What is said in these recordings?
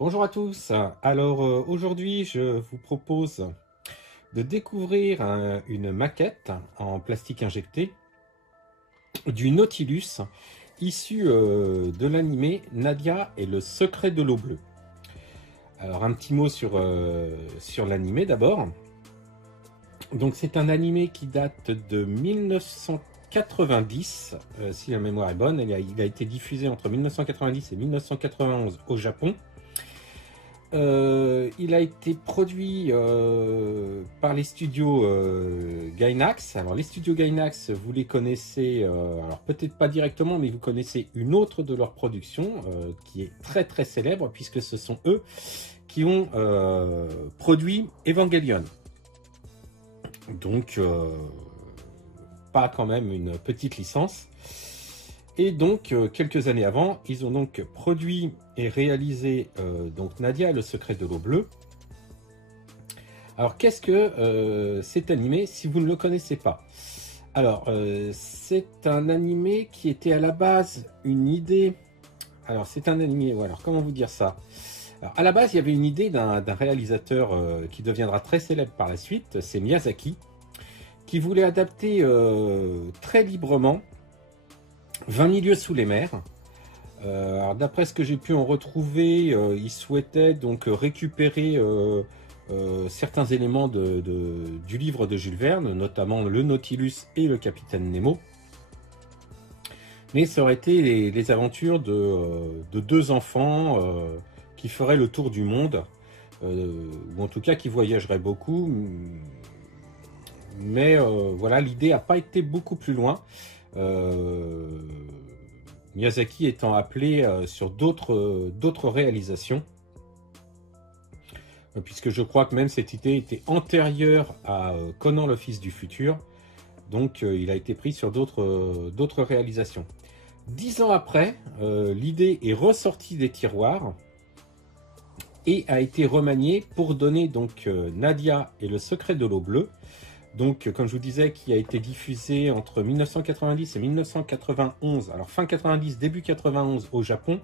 Bonjour à tous. Alors aujourd'hui, je vous propose de découvrir une maquette en plastique injecté du Nautilus issu de l'animé Nadia et le secret de l'eau bleue. Alors un petit mot sur l'animé d'abord. Donc c'est un animé qui date de 1990, si la mémoire est bonne. Il a été diffusé entre 1990 et 1991 au Japon. Il a été produit par les studios Gainax. Alors les studios Gainax, vous les connaissez, alors peut-être pas directement, mais vous connaissez une autre de leurs productions qui est très très célèbre, puisque ce sont eux qui ont produit Evangelion. Donc pas quand même une petite licence. Et donc, quelques années avant, ils ont donc produit et réalisé donc Nadia et le secret de l'eau bleue. Alors, qu'est-ce que cet animé, si vous ne le connaissez pas? Alors, c'est un animé qui était à la base une idée... Alors, c'est un animé, alors comment vous dire ça? Alors, à la base, il y avait une idée d'un réalisateur qui deviendra très célèbre par la suite, c'est Miyazaki, qui voulait adapter très librement 20 000 lieues sous les mers. D'après ce que j'ai pu en retrouver, il souhaitait donc récupérer certains éléments du livre de Jules Verne, notamment le Nautilus et le Capitaine Nemo. Mais ça aurait été les aventures de deux enfants qui feraient le tour du monde, ou en tout cas qui voyageraient beaucoup. Mais voilà, l'idée n'a pas été beaucoup plus loin. Miyazaki étant appelé sur d'autres réalisations, puisque je crois que même cette idée était antérieure à Conan le Fils du Futur, donc il a été pris sur d'autres réalisations. 10 ans après, l'idée est ressortie des tiroirs et a été remaniée pour donner donc Nadia et le secret de l'eau bleue. Donc, comme je vous disais, qui a été diffusé entre 1990 et 1991, alors fin 90, début 91 au Japon,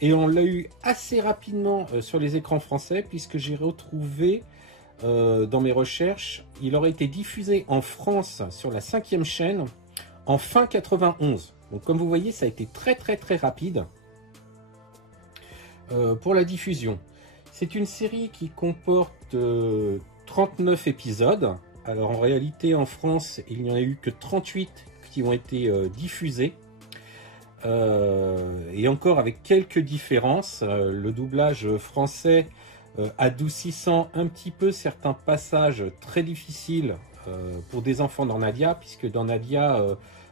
et on l'a eu assez rapidement sur les écrans français, puisque j'ai retrouvé dans mes recherches, il aurait été diffusé en France sur la 5e chaîne en fin 91. Donc, comme vous voyez, ça a été très très très rapide pour la diffusion. C'est une série qui comporte 39 épisodes. Alors en réalité en France il n'y en a eu que 38 qui ont été diffusés et encore avec quelques différences, le doublage français adoucissant un petit peu certains passages très difficiles pour des enfants dans Nadia, puisque dans Nadia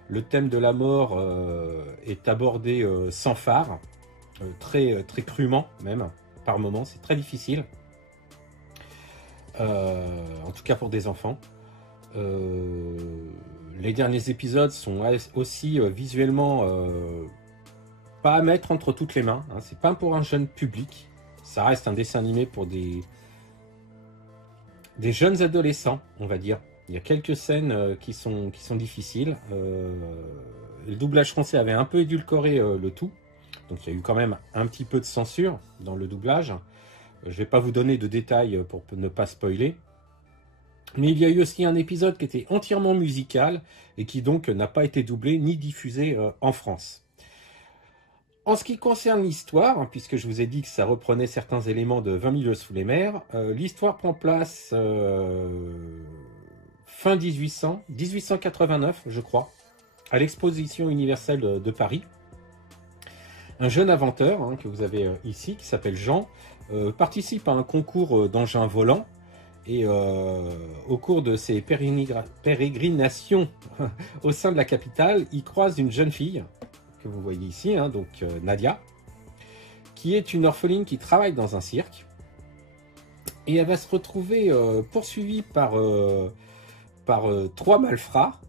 le thème de la mort est abordé sans phare, très crûment même par moments, c'est très difficile. En tout cas pour des enfants. Les derniers épisodes sont aussi visuellement pas à mettre entre toutes les mains, hein. C'est pas pour un jeune public, ça reste un dessin animé pour des jeunes adolescents, on va dire. Il y a quelques scènes qui sont difficiles. Le doublage français avait un peu édulcoré le tout, donc il y a eu quand même un petit peu de censure dans le doublage. Je ne vais pas vous donner de détails pour ne pas spoiler. Mais il y a eu aussi un épisode qui était entièrement musical et qui donc n'a pas été doublé ni diffusé en France. En ce qui concerne l'histoire, hein, puisque je vous ai dit que ça reprenait certains éléments de 20 000 lieues sous les mers, l'histoire prend place fin 1889, je crois, à l'exposition universelle de Paris. Un jeune inventeur hein, que vous avez ici, qui s'appelle Jean, participe à un concours d'engins volants et au cours de ses pérégrinations au sein de la capitale, il croise une jeune fille que vous voyez ici, hein, donc Nadia, qui est une orpheline qui travaille dans un cirque, et elle va se retrouver poursuivie par trois malfrats,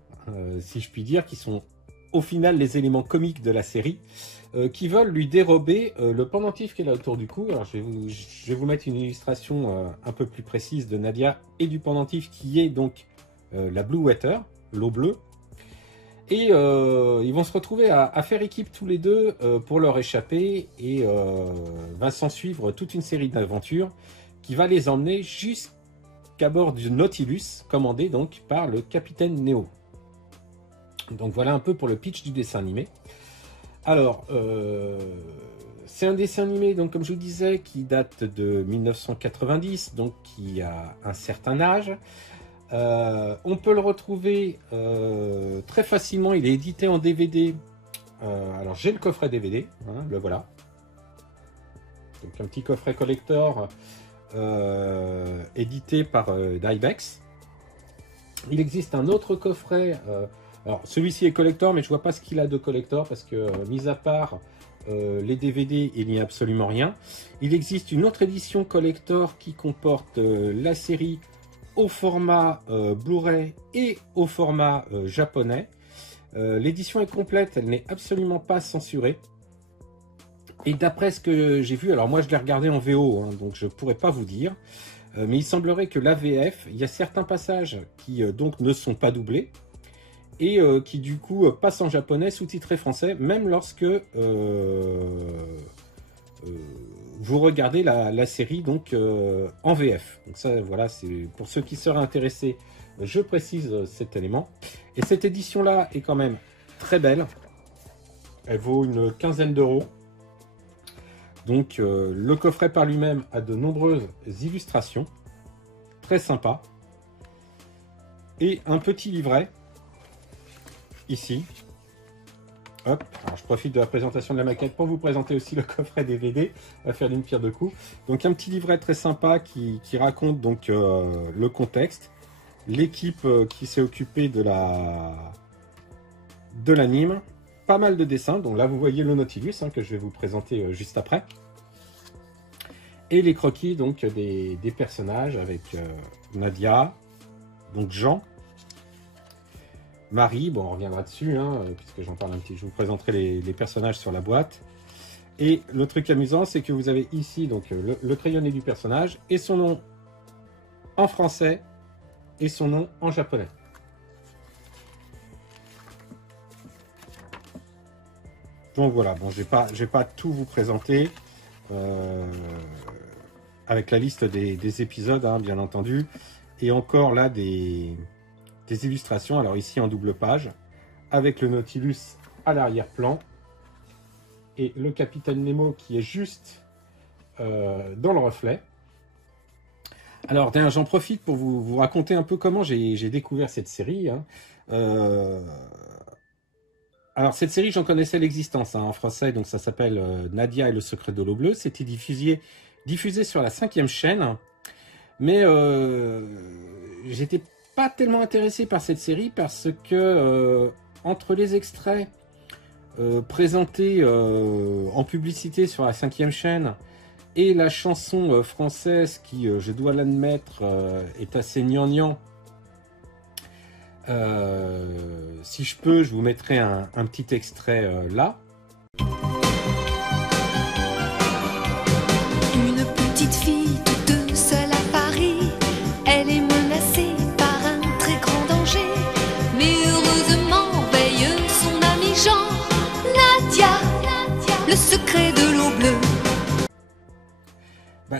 si je puis dire, qui sont au final les éléments comiques de la série, qui veulent lui dérober le pendentif qu'elle a autour du cou. Alors je vais vous mettre une illustration un peu plus précise de Nadia et du pendentif qui est donc la Blue Water, l'eau bleue. Et ils vont se retrouver à faire équipe tous les deux pour leur échapper. Et va s'en suivre toute une série d'aventures qui va les emmener jusqu'à bord du Nautilus, commandé donc par le capitaine Nemo. Donc voilà un peu pour le pitch du dessin animé. Alors, c'est un dessin animé, donc comme je vous disais, qui date de 1990, donc qui a un certain âge. On peut le retrouver très facilement, il est édité en DVD. Alors j'ai le coffret DVD, hein, le voilà. Donc un petit coffret collector édité par Dybex. Il existe un autre coffret, alors celui-ci est collector, mais je vois pas ce qu'il a de collector parce que mis à part les DVD, il n'y a absolument rien. Il existe une autre édition collector qui comporte la série au format Blu-ray et au format japonais. L'édition est complète, elle n'est absolument pas censurée. Et d'après ce que j'ai vu, alors moi je l'ai regardé en VO, hein, donc je pourrais pas vous dire, mais il semblerait que la VF, il y a certains passages qui donc ne sont pas doublés, et qui du coup passent en japonais sous-titré français, même lorsque vous regardez la série donc en VF. Donc ça, voilà, c'est pour ceux qui seraient intéressés, je précise cet élément. Et cette édition-là est quand même très belle. Elle vaut une quinzaine d'euros. Donc le coffret par lui-même a de nombreuses illustrations, très sympa. Et un petit livret, ici. Hop, alors je profite de la présentation de la maquette pour vous présenter aussi le coffret DVD, on va faire d'une pierre deux coups. Donc un petit livret très sympa qui raconte donc le contexte, l'équipe qui s'est occupée de l'anime, pas mal de dessins, donc là vous voyez le Nautilus hein, que je vais vous présenter juste après. Et les croquis donc des personnages avec Nadia, donc Jean, Marie, bon on reviendra dessus, hein, puisque j'en parle un petit, je vous présenterai les personnages sur la boîte. Et le truc amusant, c'est que vous avez ici donc le crayonné du personnage et son nom en français et son nom en japonais. Donc voilà, bon, je vais pas tout vous présenter avec la liste des épisodes, hein, bien entendu, et encore là des illustrations. Alors ici en double page, avec le Nautilus à l'arrière-plan et le capitaine Nemo qui est juste dans le reflet. Alors j'en profite pour vous raconter un peu comment j'ai découvert cette série. Hein. Alors cette série, j'en connaissais l'existence hein, en français, donc ça s'appelle Nadia et le secret de l'eau bleue. C'était diffusé sur la 5e chaîne, mais j'étais pas tellement intéressé par cette série parce que entre les extraits présentés en publicité sur la 5e chaîne et la chanson française qui, je dois l'admettre, est assez gnangnan. Si je peux, je vous mettrai un petit extrait là. Une petite fille toute seule à Paris, elle est menacée par un très grand danger, mais heureusement veille son ami Jean. Nadia, le secret de l'eau bleue.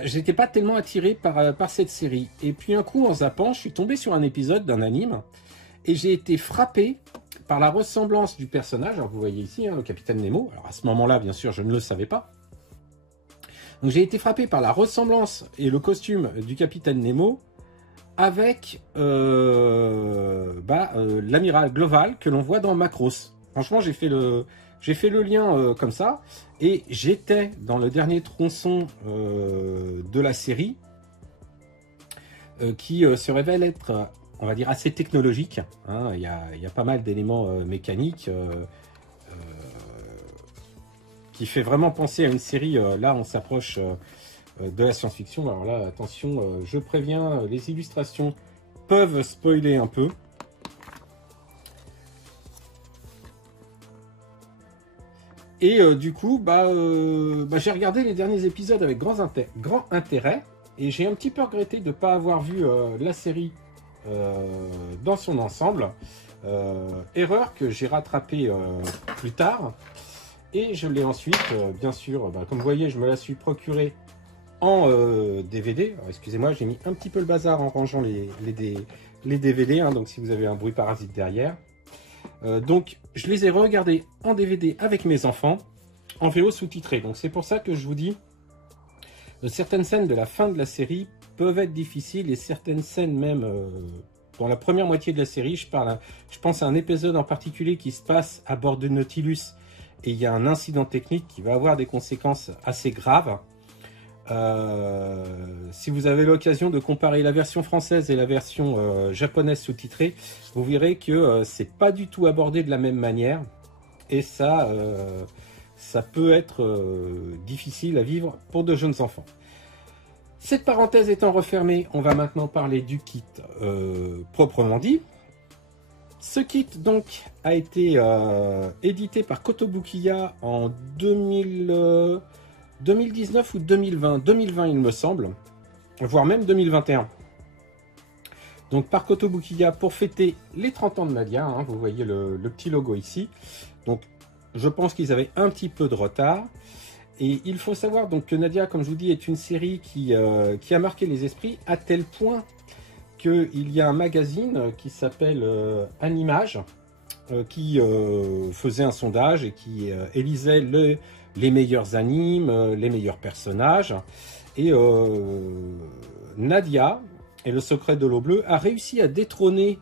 J'étais pas tellement attiré par cette série. Et puis un coup, en zappant, je suis tombé sur un épisode d'un anime et j'ai été frappé par la ressemblance du personnage. Alors vous voyez ici hein, le capitaine Nemo. Alors à ce moment-là, bien sûr, je ne le savais pas. Donc j'ai été frappé par la ressemblance et le costume du capitaine Nemo avec l'amiral Global que l'on voit dans Macross. Franchement, j'ai fait le lien comme ça, et j'étais dans le dernier tronçon de la série qui se révèle être, on va dire, assez technologique. Hein. Il y a pas mal d'éléments mécaniques qui fait vraiment penser à une série. Là, on s'approche de la science-fiction. Alors là, attention, je préviens, les illustrations peuvent spoiler un peu. Et du coup, j'ai regardé les derniers épisodes avec grand intérêt, et j'ai un petit peu regretté de ne pas avoir vu la série dans son ensemble. Erreur que j'ai rattrapée plus tard. Et je l'ai ensuite, bien sûr, comme vous voyez, je me la suis procurée en DVD. Excusez-moi, j'ai mis un petit peu le bazar en rangeant les DVD, hein, donc si vous avez un bruit parasite derrière. Donc, je les ai regardés en DVD avec mes enfants, en VO sous-titré. Donc, c'est pour ça que je vous dis, certaines scènes de la fin de la série peuvent être difficiles, et certaines scènes même dans la première moitié de la série. Je pense à un épisode en particulier qui se passe à bord de Nautilus, et il y a un incident technique qui va avoir des conséquences assez graves. Si vous avez l'occasion de comparer la version française et la version japonaise sous-titrée, vous verrez que c'est pas du tout abordé de la même manière, et ça peut être difficile à vivre pour de jeunes enfants. Cette parenthèse étant refermée, on va maintenant parler du kit proprement dit. Ce kit donc a été édité par Kotobukiya en 2019 ou 2020, 2020 il me semble, voire même 2021. Donc par Kotobukiya pour fêter les 30 ans de Nadia, hein, vous voyez le petit logo ici. Donc je pense qu'ils avaient un petit peu de retard. Et il faut savoir donc que Nadia, comme je vous dis, est une série qui a marqué les esprits à tel point qu'il y a un magazine qui s'appelle Animage, qui faisait un sondage et qui élisait les meilleurs animes, les meilleurs personnages. Et Nadia et le secret de l'eau bleue a réussi à détrôner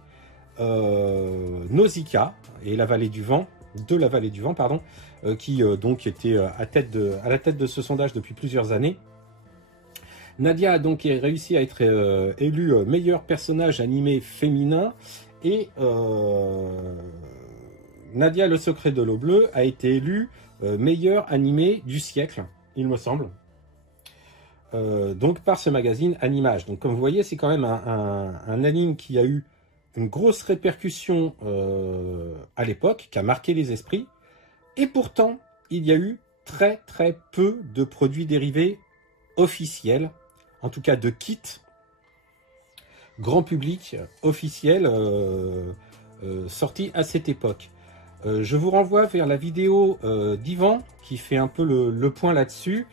Nausicaa et la vallée du vent, qui donc était à la tête de ce sondage depuis plusieurs années. Nadia a donc réussi à être élue meilleur personnage animé féminin, et Nadia le secret de l'eau bleue a été élue meilleur animé du siècle, il me semble, donc par ce magazine Animage. Donc comme vous voyez, c'est quand même un anime qui a eu une grosse répercussion à l'époque, qui a marqué les esprits, et pourtant il y a eu très très peu de produits dérivés officiels, en tout cas de kits grand public officiels sortis à cette époque. Je vous renvoie vers la vidéo d'Yvan qui fait un peu le point là-dessus,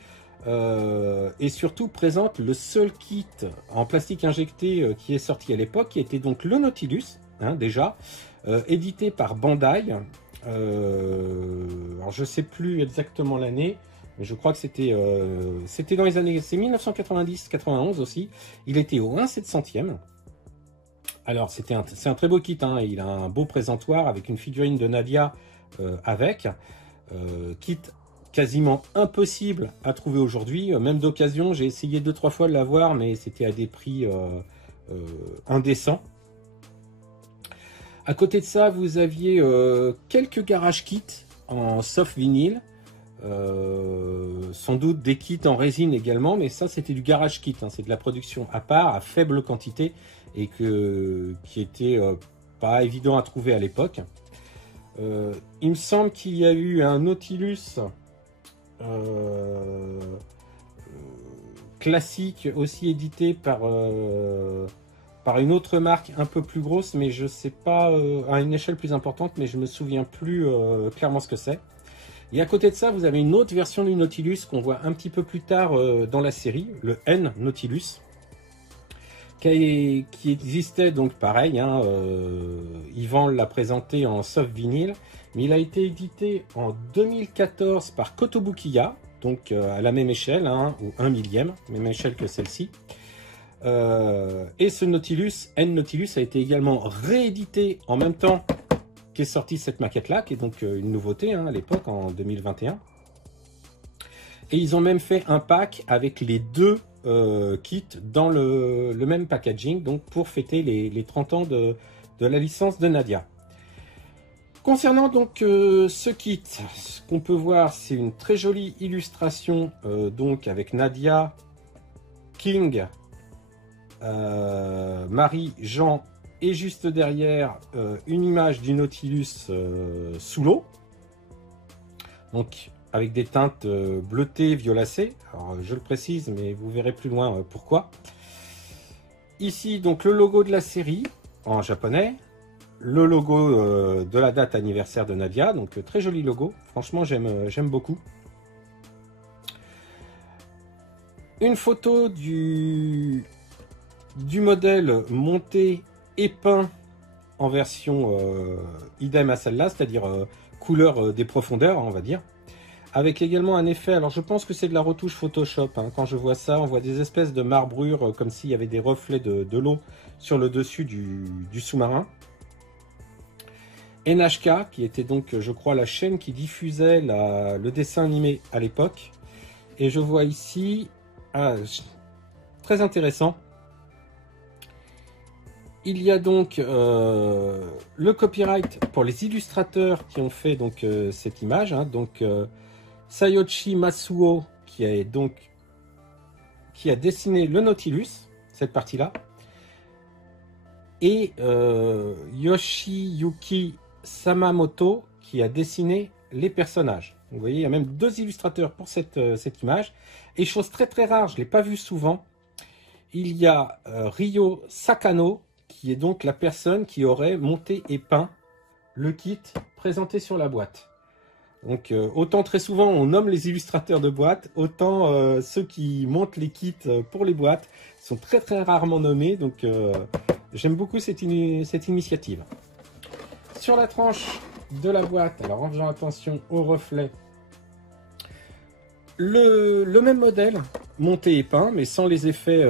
et surtout présente le seul kit en plastique injecté qui est sorti à l'époque, qui était donc le Nautilus, hein, déjà, édité par Bandai. Alors je sais plus exactement l'année, mais je crois que c'était dans les années, c'est 1990-91 aussi. Il était au 1/700e. Alors c'est un très beau kit, hein. Il a un beau présentoir avec une figurine de Nadia avec. Kit quasiment impossible à trouver aujourd'hui, même d'occasion. J'ai essayé 2-3 fois de l'avoir, mais c'était à des prix indécents. À côté de ça, vous aviez quelques garage kits en soft vinyle, sans doute des kits en résine également, mais ça c'était du garage kit, hein. C'est de la production à part, à faible quantité, et qui était pas évident à trouver à l'époque. Il me semble qu'il y a eu un Nautilus classique aussi édité par une autre marque un peu plus grosse, mais je sais pas, à une échelle plus importante, mais je me souviens plus clairement ce que c'est. Et à côté de ça, vous avez une autre version du Nautilus qu'on voit un petit peu plus tard dans la série, le N Nautilus, qui existait donc pareil, hein, Yvan l'a présenté en soft vinyle, mais il a été édité en 2014 par Kotobukiya, donc à la même échelle, hein, ou 1/1000e, même échelle que celle-ci. Et ce Nautilus, N Nautilus, a été également réédité en même temps qu'est sortie cette maquette-là, qui est donc une nouveauté, hein, à l'époque, en 2021. Et ils ont même fait un pack avec les deux kits dans le même packaging, donc pour fêter les 30 ans de la licence de Nadia. Concernant donc ce kit, ce qu'on peut voir, c'est une très jolie illustration donc avec Nadia, King, Marie, Jean, et juste derrière une image du Nautilus sous l'eau, donc avec des teintes bleutées, violacées. Alors je le précise, mais vous verrez plus loin pourquoi. Ici donc le logo de la série en japonais, le logo de la date anniversaire de Nadia, donc très joli logo, franchement j'aime beaucoup. Une photo du modèle monté et peint en version idem à celle-là, c'est-à-dire couleur des profondeurs, on va dire. Avec également un effet, alors je pense que c'est de la retouche Photoshop, hein. Quand je vois ça, on voit des espèces de marbrures, comme s'il y avait des reflets de l'eau sur le dessus du sous-marin. NHK, qui était donc, je crois, la chaîne qui diffusait le dessin animé à l'époque. Et je vois ici, très intéressant, il y a donc le copyright pour les illustrateurs qui ont fait donc cette image, hein, donc Sayoshi Masuo qui a dessiné le Nautilus, cette partie-là, et Yoshiyuki Samamoto qui a dessiné les personnages. Donc, vous voyez, il y a même 2 illustrateurs pour cette image. Et chose très très rare, je ne l'ai pas vu souvent, il y a Ryo Sakano, qui est donc la personne qui aurait monté et peint le kit présenté sur la boîte. Donc autant très souvent on nomme les illustrateurs de boîtes, autant ceux qui montent les kits pour les boîtes sont très très rarement nommés, donc j'aime beaucoup cette initiative. Sur la tranche de la boîte, alors en faisant attention aux reflets, le même modèle, monté et peint, mais sans les effets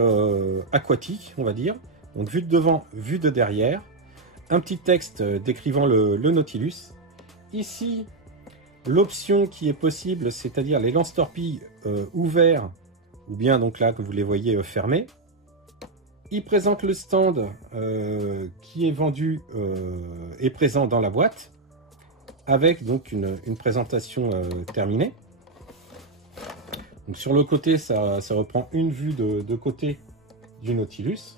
aquatiques, on va dire. Donc vue de devant, vue de derrière. Un petit texte décrivant le Nautilus. Ici, l'option qui est possible, c'est-à-dire les lance-torpilles ouverts, ou bien donc là, que vous les voyez fermés. Il présente le stand qui est vendu et présent dans la boîte, avec donc une présentation terminée. Donc sur le côté, ça reprend une vue de côté du Nautilus.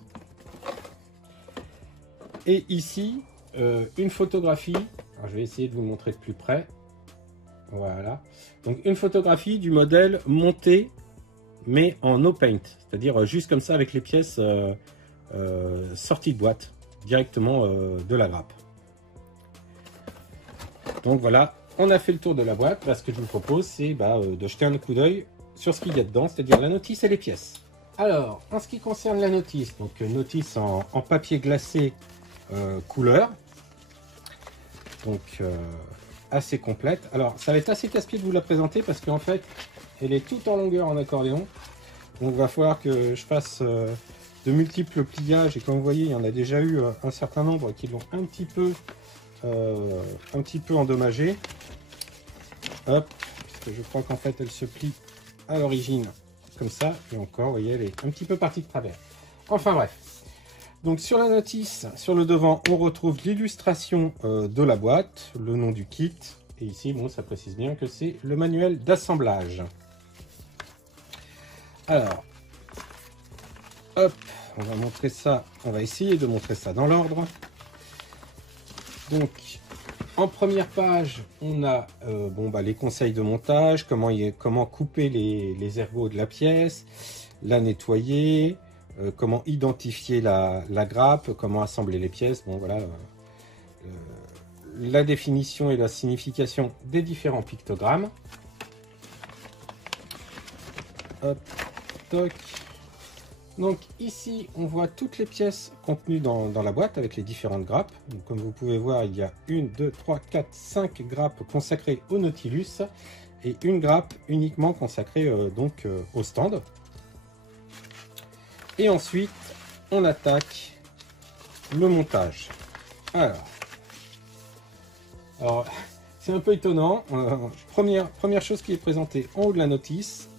Et ici, une photographie. Alors, je vais essayer de vous montrer de plus près. Voilà. Donc une photographie du modèle monté, mais en no paint. C'est-à-dire juste comme ça avec les pièces sorties de boîte, directement de la grappe. Donc voilà, on a fait le tour de la boîte. Là, ce que je vous propose, c'est de jeter un coup d'œil sur ce qu'il y a dedans, c'est-à-dire la notice et les pièces. Alors, en ce qui concerne la notice, donc notice en papier glacé couleur, donc assez complète. Alors, ça va être assez casse-pied de vous la présenter parce qu'en fait, elle est toute en longueur en accordéon. Donc, il va falloir que je fasse de multiples pliages. Et comme vous voyez, il y en a déjà eu un certain nombre qui l'ont un petit peu endommagé. Hop, parce que je crois qu'en fait, elle se plie à l'origine comme ça. Et encore, vous voyez, elle est un petit peu partie de travers. Enfin bref. Donc sur la notice, sur le devant, on retrouve l'illustration de la boîte, le nom du kit. Et ici, bon, ça précise bien que c'est le manuel d'assemblage. Alors, hop, on va montrer ça, on va essayer de montrer ça dans l'ordre. Donc, en première page, on a les conseils de montage, comment couper les ergots de la pièce, la nettoyer, comment identifier la grappe, comment assembler les pièces, bon voilà, la définition et la signification des différents pictogrammes. Hop, toc. Donc ici, on voit toutes les pièces contenues dans la boîte avec les différentes grappes. Donc, comme vous pouvez voir, il y a 1, 2, 3, 4, 5 grappes consacrées au Nautilus et une grappe uniquement consacrée au stand. Et ensuite, on attaque le montage. Alors c'est un peu étonnant. Première chose qui est présentée en haut de la notice,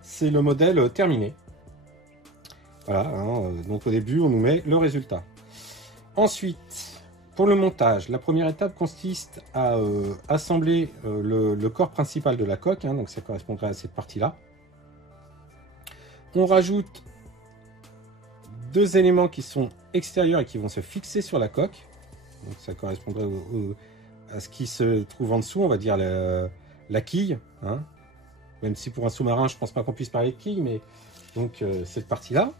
c'est le modèle terminé. Voilà, hein, donc au début, on nous met le résultat. Ensuite, pour le montage, la première étape consiste à assembler le corps principal de la coque, hein, donc ça correspondrait à cette partie-là. On rajoute 2 éléments qui sont extérieurs et qui vont se fixer sur la coque. Donc ça correspondrait à ce qui se trouve en dessous, on va dire la quille. Hein. Même si pour un sous-marin, je pense pas qu'on puisse parler de quille, mais donc cette partie-là.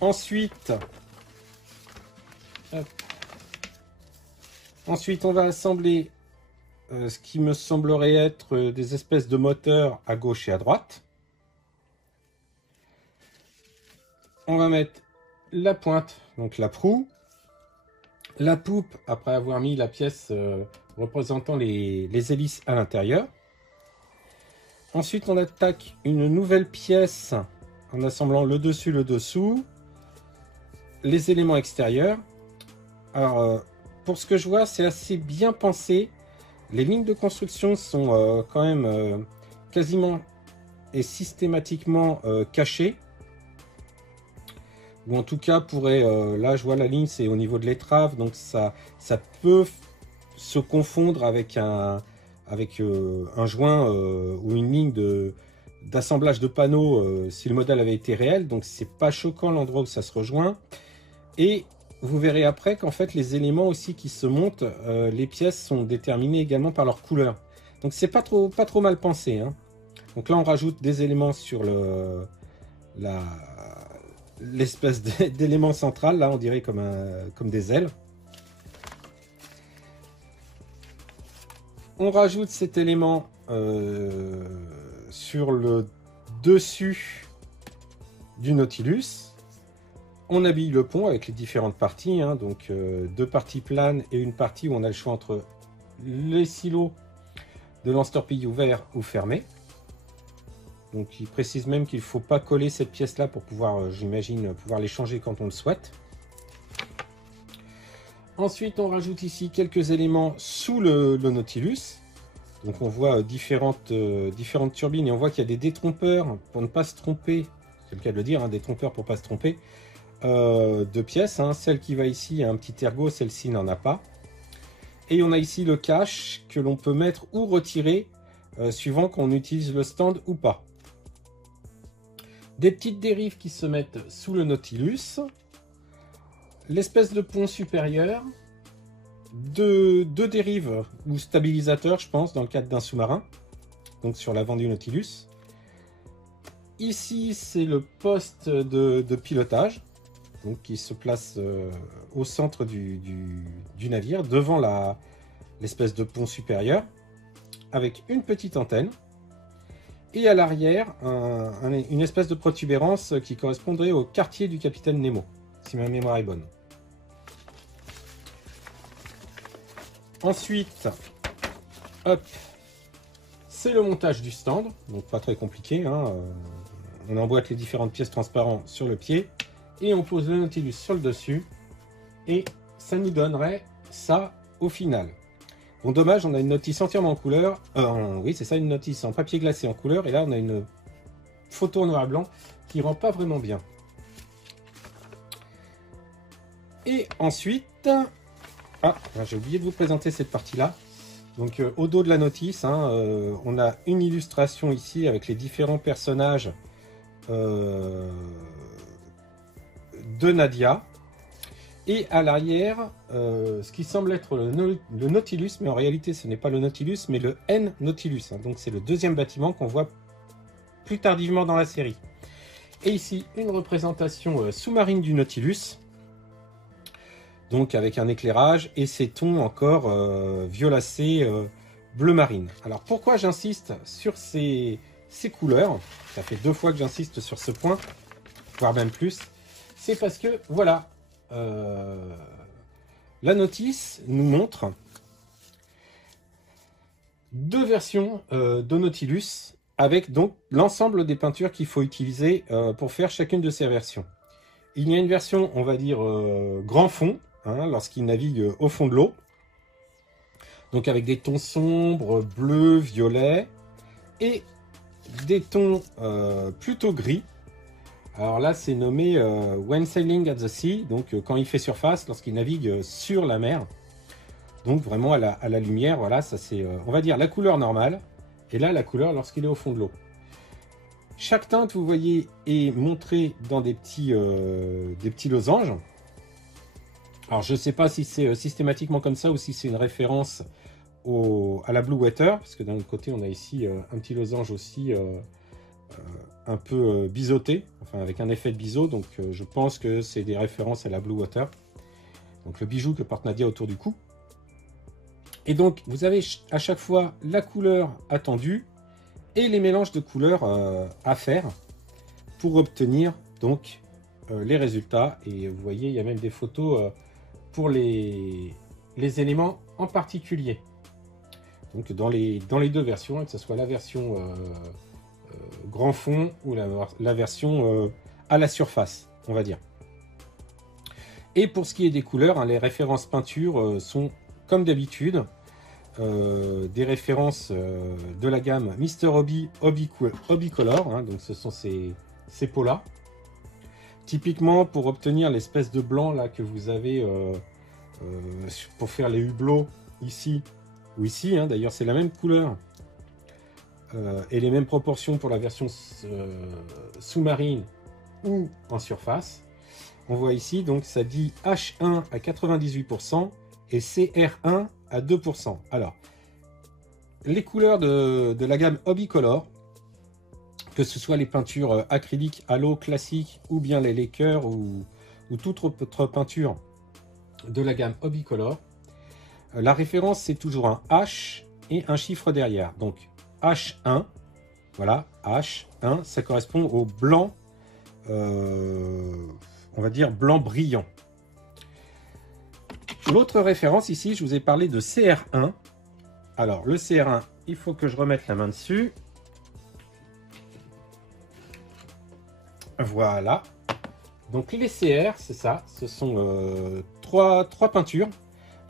Ensuite, Hop. Ensuite, on va assembler ce qui me semblerait être des espèces de moteurs à gauche et à droite. On va mettre la pointe, donc la proue, la poupe, après avoir mis la pièce représentant les hélices à l'intérieur. Ensuite, on attaque une nouvelle pièce en assemblant le dessus, le dessous, les éléments extérieurs. Alors, pour ce que je vois, c'est assez bien pensé. Les lignes de construction sont quand même quasiment et systématiquement cachées. Ou en tout cas, là je vois la ligne, c'est au niveau de l'étrave, donc ça peut se confondre avec un joint ou une ligne d'assemblage de panneaux si le modèle avait été réel. Donc c'est pas choquant l'endroit où ça se rejoint. Et vous verrez après qu'en fait les éléments aussi qui se montent, les pièces sont déterminées également par leur couleur. Donc c'est pas trop mal pensé, hein. Donc là on rajoute des éléments sur l'espèce d'élément central, là on dirait comme des ailes. On rajoute cet élément sur le dessus du Nautilus. On habille le pont avec les différentes parties, hein, donc deux parties planes et une partie où on a le choix entre les silos de lance-torpilles ouverts ou fermés. Donc il précise même qu'il ne faut pas coller cette pièce-là pour pouvoir, j'imagine, pouvoir les changer quand on le souhaite. Ensuite, on rajoute ici quelques éléments sous le Nautilus. Donc on voit différentes turbines et on voit qu'il y a des détrompeurs pour ne pas se tromper. C'est le cas de le dire, hein, des trompeurs pour ne pas se tromper. De pièces, hein. Celle qui va ici a un petit ergot, celle-ci n'en a pas. Et on a ici le cache que l'on peut mettre ou retirer suivant qu'on utilise le stand ou pas. Des petites dérives qui se mettent sous le Nautilus, l'espèce de pont supérieur, deux dérives ou stabilisateurs, je pense, dans le cadre d'un sous-marin, donc sur l'avant du Nautilus. Ici, c'est le poste de pilotage, donc qui se place au centre du navire, devant l'espèce de pont supérieur, avec une petite antenne. Et à l'arrière, une espèce de protubérance qui correspondrait au quartier du capitaine Nemo, si ma mémoire est bonne. Ensuite, hop, c'est le montage du stand, donc pas très compliqué, hein. On emboîte les différentes pièces transparentes sur le pied et on pose le Nautilus sur le dessus et ça nous donnerait ça au final. Bon, dommage, on a une notice entièrement en couleur. Oui, c'est ça, une notice en papier glacé en couleur. Et là, on a une photo en noir et blanc qui rend pas vraiment bien. Et ensuite... Ah, j'ai oublié de vous présenter cette partie-là. Donc, au dos de la notice, hein, on a une illustration ici avec les différents personnages de Nadia. Et à l'arrière, ce qui semble être le Nautilus, mais en réalité ce n'est pas le Nautilus, mais le N-Nautilus. Hein. Donc c'est le deuxième bâtiment qu'on voit plus tardivement dans la série. Et ici, une représentation sous-marine du Nautilus, donc avec un éclairage et ces tons encore violacés bleu marine. Alors pourquoi j'insiste sur ces couleurs? Ça fait 2 fois que j'insiste sur ce point, voire même plus. C'est parce que, voilà, la notice nous montre 2 versions de Nautilus avec donc l'ensemble des peintures qu'il faut utiliser pour faire chacune de ces versions. Il y a une version, on va dire, grand fond, hein, lorsqu'il navigue au fond de l'eau, donc avec des tons sombres, bleu, violet, et des tons plutôt gris. Alors là, c'est nommé When Sailing at the Sea, donc quand il fait surface, lorsqu'il navigue sur la mer. Donc vraiment à la lumière, voilà, ça c'est, on va dire, la couleur normale. Et là, la couleur lorsqu'il est au fond de l'eau. Chaque teinte, vous voyez, est montrée dans des petits losanges. Alors je ne sais pas si c'est systématiquement comme ça ou si c'est une référence à la Blue Water, parce que d'un autre côté, on a ici un petit losange aussi un peu biseauté, enfin avec un effet de biseau, donc je pense que c'est des références à la Blue Water. donc le bijou que porte Nadia autour du cou. Et donc, vous avez à chaque fois la couleur attendue et les mélanges de couleurs à faire pour obtenir donc les résultats. Et vous voyez, il y a même des photos pour les éléments en particulier. Donc, dans les deux versions, que ce soit la version grand fond ou la version à la surface, on va dire. Et pour ce qui est des couleurs, hein, les références peinture sont comme d'habitude des références de la gamme Mr. Hobby Color, hein, donc ce sont ces pots-là. Typiquement, pour obtenir l'espèce de blanc là que vous avez pour faire les hublots ici ou ici, hein, d'ailleurs c'est la même couleur et les mêmes proportions pour la version sous-marine ou en surface. On voit ici, donc ça dit H1 à 98% et CR1 à 2%. Alors, les couleurs de la gamme Hobby Color, que ce soit les peintures acryliques à l'eau classiques ou bien les lacquers ou toute autre peinture de la gamme Hobby Color, la référence c'est toujours un H et un chiffre derrière. Donc H1, voilà, H1, ça correspond au blanc, on va dire blanc brillant. L'autre référence ici, je vous ai parlé de CR1. Alors, le CR1, il faut que je remette la main dessus. Voilà. Donc, les CR, c'est ça. Ce sont trois peintures.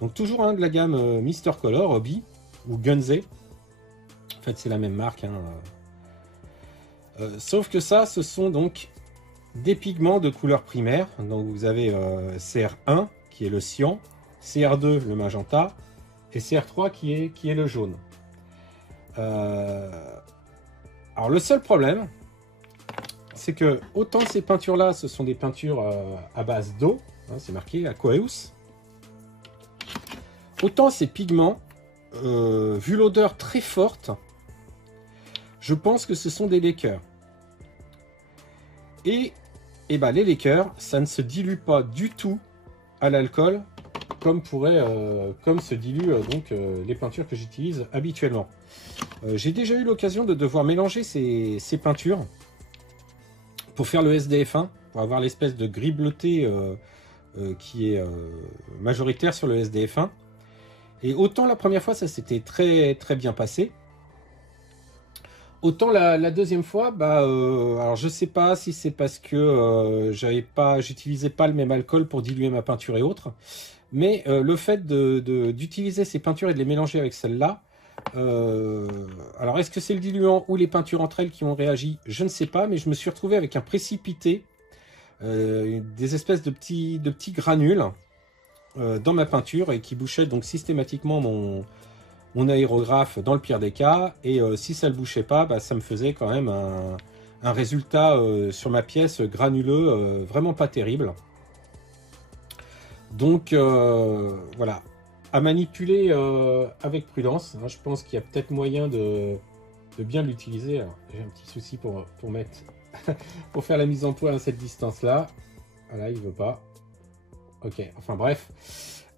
Donc, toujours de la gamme Mr. Color, Hobby ou Gunze. En fait, c'est la même marque. Hein. Sauf que ça, ce sont donc des pigments de couleur primaire. Donc, vous avez CR1, qui est le cyan. CR2 le magenta et CR3 qui est le jaune. Alors le seul problème, c'est que autant ces peintures là ce sont des peintures à base d'eau, hein, c'est marqué Aqueous, autant ces pigments, vu l'odeur très forte, je pense que ce sont des lacquers. Et ben, les lacquers, ça ne se dilue pas du tout à l'alcool comme se diluent donc les peintures que j'utilise habituellement. J'ai déjà eu l'occasion de devoir mélanger ces peintures pour faire le SDF1, pour avoir l'espèce de gris bleuté qui est majoritaire sur le SDF1. Et autant la première fois ça s'était très très bien passé, autant la deuxième fois, alors je sais pas si c'est parce que j'utilisais pas le même alcool pour diluer ma peinture et autres, mais le fait d'utiliser ces peintures et de les mélanger avec celle-là, alors est-ce que c'est le diluant ou les peintures entre elles qui ont réagi? Je ne sais pas, mais je me suis retrouvé avec un précipité, des espèces de petits granules dans ma peinture et qui bouchaient donc systématiquement mon aérographe dans le pire des cas, et si ça ne le bouchait pas, ça me faisait quand même un résultat sur ma pièce granuleux, vraiment pas terrible. Donc voilà, à manipuler avec prudence, hein. Je pense qu'il y a peut-être moyen de bien l'utiliser. J'ai un petit souci pour mettre pour faire la mise en point à cette distance là. Voilà, il veut pas. Ok, enfin bref.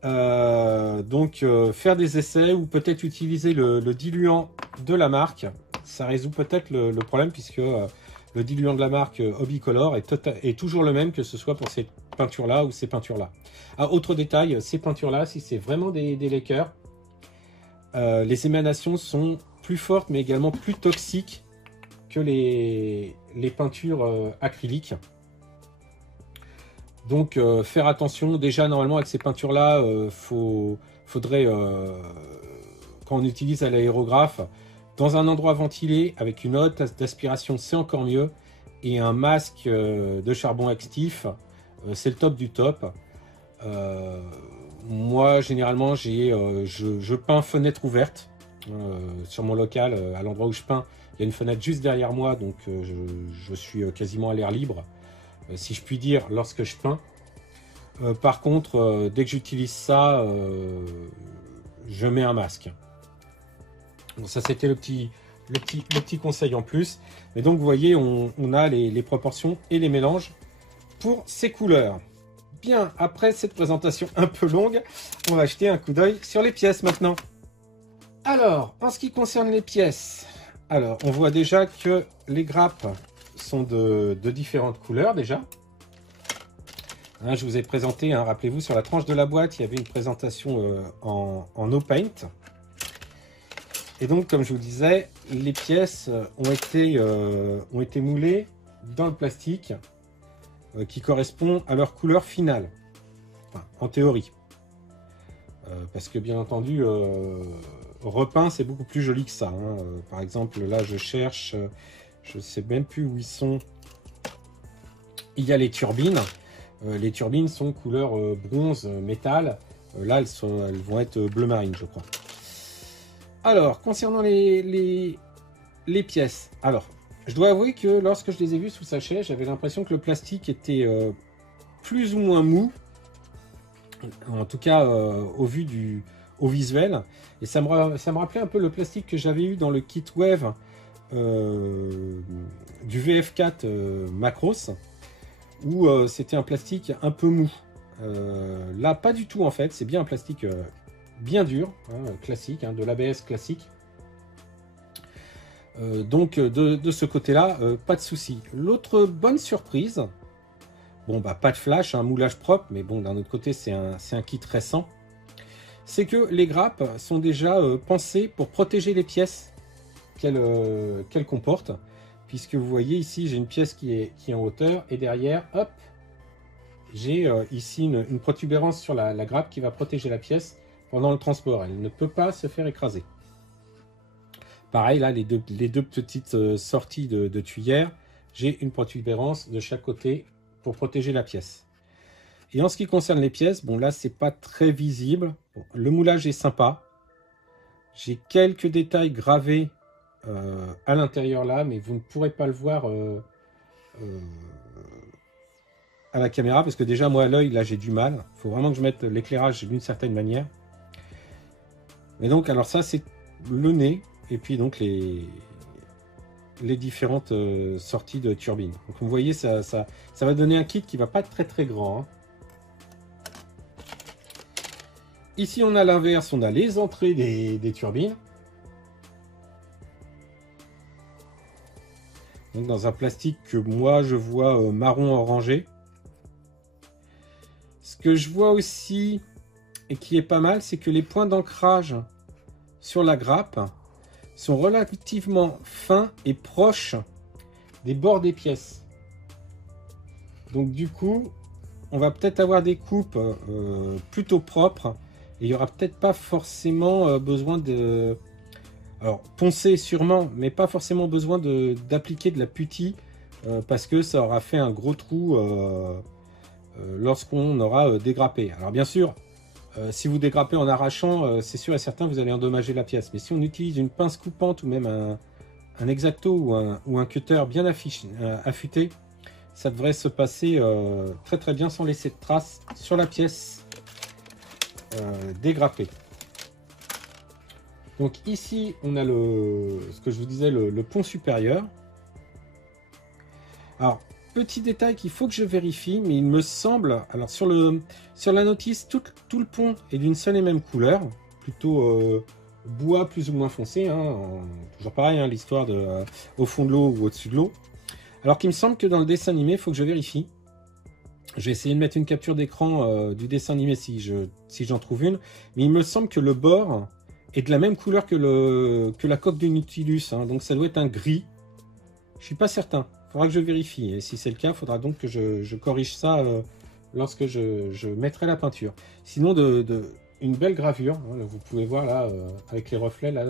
Donc faire des essais ou peut-être utiliser le diluant de la marque, ça résout peut-être le problème, puisque le diluant de la marque Hobby Color est toujours le même, que ce soit pour ces peintures là ou ces peintures là. Autre détail, ces peintures là, si c'est vraiment des lacquers, les émanations sont plus fortes mais également plus toxiques que les peintures acryliques. Donc faire attention. Déjà normalement avec ces peintures là, faudrait quand on utilise à l'aérographe, dans un endroit ventilé avec une haute d'aspiration, c'est encore mieux, et un masque de charbon actif, c'est le top du top. Moi généralement je peins fenêtre ouverte sur mon local. À l'endroit où je peins, il y a une fenêtre juste derrière moi, donc je suis quasiment à l'air libre, si je puis dire, lorsque je peins. Par contre, dès que j'utilise ça, je mets un masque. Donc ça, c'était le petit conseil en plus. Mais donc, vous voyez, on a les proportions et les mélanges pour ces couleurs. Bien, après cette présentation un peu longue, on va jeter un coup d'œil sur les pièces maintenant. Alors, en ce qui concerne les pièces, alors on voit déjà que les grappes sont de différentes couleurs déjà. Hein, je vous ai présenté, hein, rappelez-vous, sur la tranche de la boîte, il y avait une présentation en no paint. Et donc, comme je vous disais, les pièces ont été moulées dans le plastique qui correspond à leur couleur finale, enfin, en théorie. Parce que bien entendu, repeint c'est beaucoup plus joli que ça. Hein. Par exemple, là je cherche, je ne sais même plus où ils sont. Il y a les turbines. Les turbines sont couleur bronze, métal. Là, elles vont être bleu marine, je crois. Alors, concernant les pièces. Alors, je dois avouer que lorsque je les ai vues sous sachet, j'avais l'impression que le plastique était plus ou moins mou. En tout cas, au visuel. Et ça me rappelait un peu le plastique que j'avais eu dans le kit Wave du VF4 Macros, où c'était un plastique un peu mou. Là, pas du tout en fait. C'est bien un plastique bien dur, hein, classique, hein, de l'ABS classique. Donc de ce côté-là, pas de souci. L'autre bonne surprise, bon bah pas de flash, un moulage propre, mais bon d'un autre côté c'est un kit récent, c'est que les grappes sont déjà pensées pour protéger les pièces qu'elles comportent, puisque vous voyez ici j'ai une pièce qui est en hauteur et derrière, hop, j'ai ici une protubérance sur la grappe qui va protéger la pièce pendant le transport. Elle ne peut pas se faire écraser. Pareil, là, les deux petites sorties de tuyères, j'ai une protubérance de chaque côté pour protéger la pièce. Et en ce qui concerne les pièces, bon là, c'est pas très visible. Bon, le moulage est sympa. J'ai quelques détails gravés à l'intérieur là, mais vous ne pourrez pas le voir à la caméra, parce que déjà, moi, à l'œil, là, j'ai du mal. Il faut vraiment que je mette l'éclairage d'une certaine manière. Mais donc, alors ça, c'est le nez. Et puis donc les différentes sorties de turbines. Donc vous voyez, ça va donner un kit qui va pas être très très grand. Hein. Ici on a l'inverse, on a les entrées des turbines. Donc dans un plastique que moi je vois marron orangé. Ce que je vois aussi, et qui est pas mal, c'est que les points d'ancrage sur la grappe sont relativement fins et proches des bords des pièces. Donc du coup, on va peut-être avoir des coupes plutôt propres et il n'y aura peut-être pas forcément besoin de... Alors, poncer sûrement, mais pas forcément besoin d'appliquer de la putty parce que ça aura fait un gros trou lorsqu'on aura dégrappé. Alors bien sûr, si vous dégrappez en arrachant, c'est sûr et certain vous allez endommager la pièce. Mais si on utilise une pince coupante ou même un X-Acto ou un cutter bien affûté, ça devrait se passer très très bien sans laisser de traces sur la pièce dégrappée. Donc ici on a ce que je vous disais, le pont supérieur. Alors petit détail qu'il faut que je vérifie, mais il me semble, alors sur la notice, tout le pont est d'une seule et même couleur, plutôt bois plus ou moins foncé, hein, toujours pareil, hein, l'histoire de au fond de l'eau ou au-dessus de l'eau. Alors qu'il me semble que dans le dessin animé, il faut que je vérifie. Je vais essayer de mettre une capture d'écran du dessin animé si j'en trouve une, mais il me semble que le bord est de la même couleur que la coque du Nautilus, hein, donc ça doit être un gris. Je suis pas certain. Il faudra que je vérifie, et si c'est le cas, il faudra donc que je corrige ça lorsque je mettrai la peinture. Sinon, une belle gravure, hein, là, vous pouvez voir là, avec les reflets, là,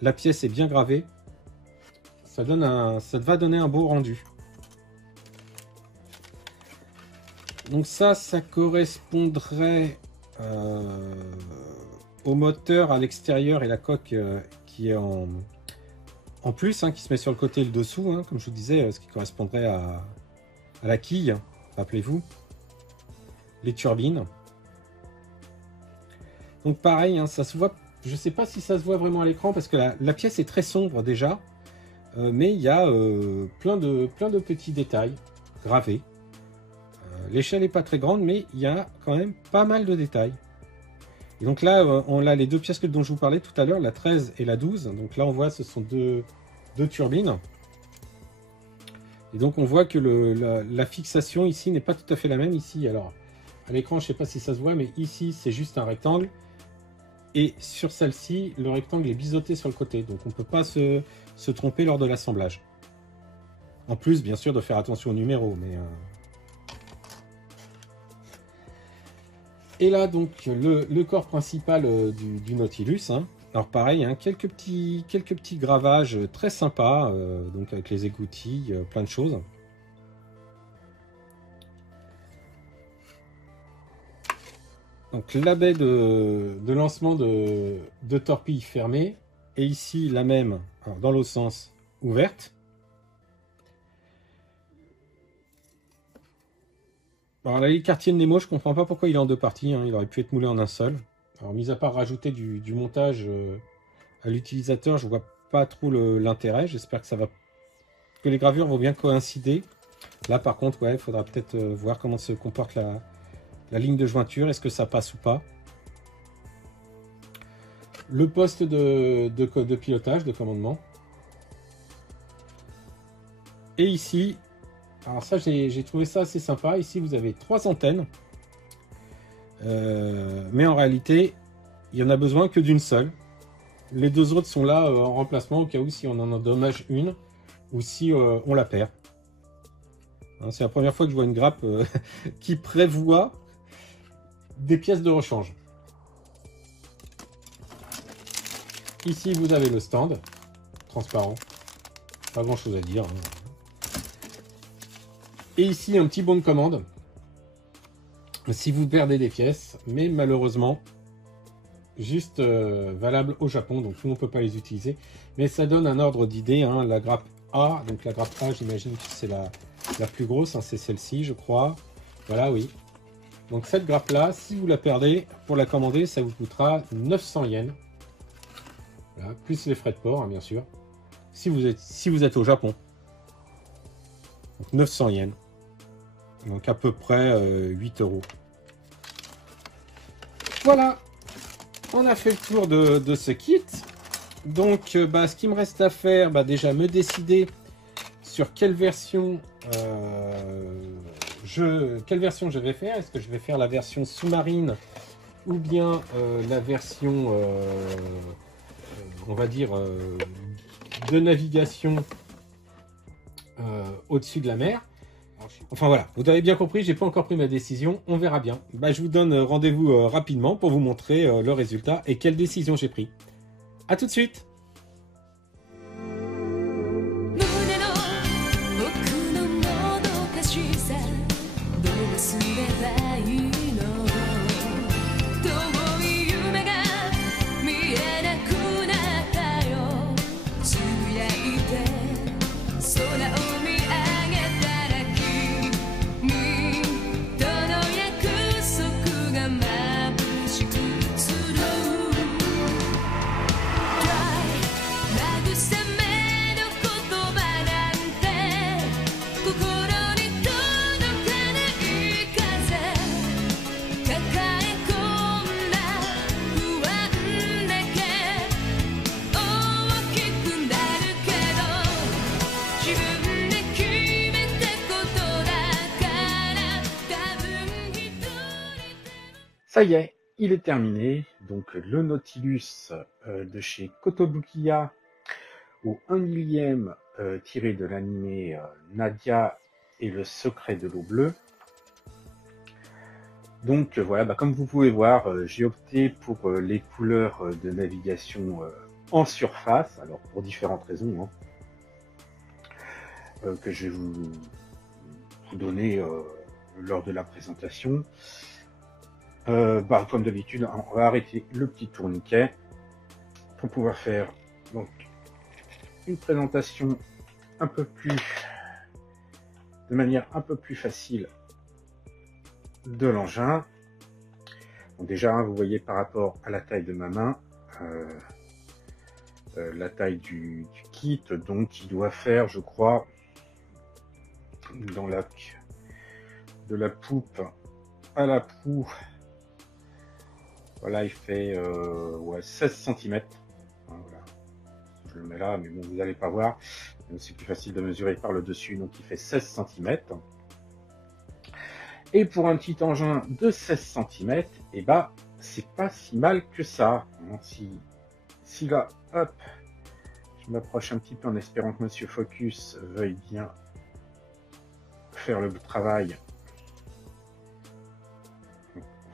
la pièce est bien gravée. Ça va donner un beau rendu. Donc ça correspondrait au moteur à l'extérieur et la coque qui est en plus, hein, qui se met sur le côté et le dessous, hein, comme je vous disais, ce qui correspondrait à la quille, rappelez-vous, les turbines. Donc pareil, hein, ça se voit, je ne sais pas si ça se voit vraiment à l'écran, parce que la pièce est très sombre déjà, mais il y a plein de petits détails gravés. L'échelle n'est pas très grande, mais il y a quand même pas mal de détails. Et donc là, on a les deux pièces dont je vous parlais tout à l'heure, la 13 et la 12. Donc là, on voit ce sont deux turbines. Et donc on voit que la fixation ici n'est pas tout à fait la même ici. Alors à l'écran, je ne sais pas si ça se voit, mais ici c'est juste un rectangle. Et sur celle-ci, le rectangle est biseauté sur le côté. Donc on ne peut pas se tromper lors de l'assemblage. En plus, bien sûr, de faire attention aux numéros. Et là, donc, le corps principal du Nautilus. Hein. Alors pareil, hein, quelques petits gravages très sympas, donc avec les écoutilles, plein de choses. Donc la baie de lancement de torpille fermée, et ici la même, alors, dans l'autre sens, ouverte. Alors là, les quartiers de Nemo, je comprends pas pourquoi il est en deux parties, hein, il aurait pu être moulé en un seul. Alors mis à part rajouter du montage à l'utilisateur, je vois pas trop l'intérêt. J'espère que les gravures vont bien coïncider. Là par contre, ouais, il faudra peut-être voir comment se comporte la ligne de jointure, est-ce que ça passe ou pas. Le poste de pilotage, de commandement. Et ici, alors ça j'ai trouvé ça assez sympa. Ici vous avez 3 antennes. Mais en réalité, il y en a besoin que d'une seule. Les 2 autres sont là en remplacement au cas où si on en endommage une ou si on la perd. Hein, c'est la première fois que je vois une grappe qui prévoit des pièces de rechange. Ici, vous avez le stand transparent. Pas grand chose à dire. Hein. Et ici, un petit bon de commande. Si vous perdez des pièces, mais malheureusement juste valable au Japon, donc tout le monde ne peut pas les utiliser, mais ça donne un ordre d'idée, hein, la grappe A, donc la grappe A j'imagine que c'est la plus grosse, hein, c'est celle-ci je crois, voilà, oui, donc cette grappe là, si vous la perdez, pour la commander ça vous coûtera 900 yens, voilà, plus les frais de port, hein, bien sûr, si vous êtes au Japon, donc 900 yens. Donc à peu près 8 €. Voilà, on a fait le tour de ce kit. Donc ce qui me reste à faire, déjà me décider sur quelle version je vais faire. Est-ce que je vais faire la version sous-marine ou bien la version, on va dire, de navigation au-dessus de la mer. Enfin voilà, vous avez bien compris, j'ai pas encore pris ma décision, on verra bien. Je vous donne rendez-vous rapidement pour vous montrer le résultat et quelle décision j'ai pris. A tout de suite. Ça y est, il est terminé. Donc le Nautilus de chez Kotobukiya au 1 millième tiré de l'animé Nadia et le secret de l'eau bleue. Donc voilà, comme vous pouvez voir, j'ai opté pour les couleurs de navigation en surface, alors pour différentes raisons, hein, que je vais vous donner lors de la présentation. Comme d'habitude, on va arrêter le petit tourniquet pour pouvoir faire donc une présentation de manière un peu plus facile de l'engin. Donc déjà, vous voyez par rapport à la taille de ma main, la taille du kit, donc il doit faire, je crois, dans la de la poupe à la proue, voilà, il fait ouais, 16 cm. Voilà. Je le mets là, mais bon, vous n'allez pas voir. C'est plus facile de mesurer par le dessus, donc il fait 16 cm. Et pour un petit engin de 16 cm, et bah, c'est pas si mal que ça. Si là, hop, je m'approche un petit peu en espérant que Monsieur Focus veuille bien faire le travail.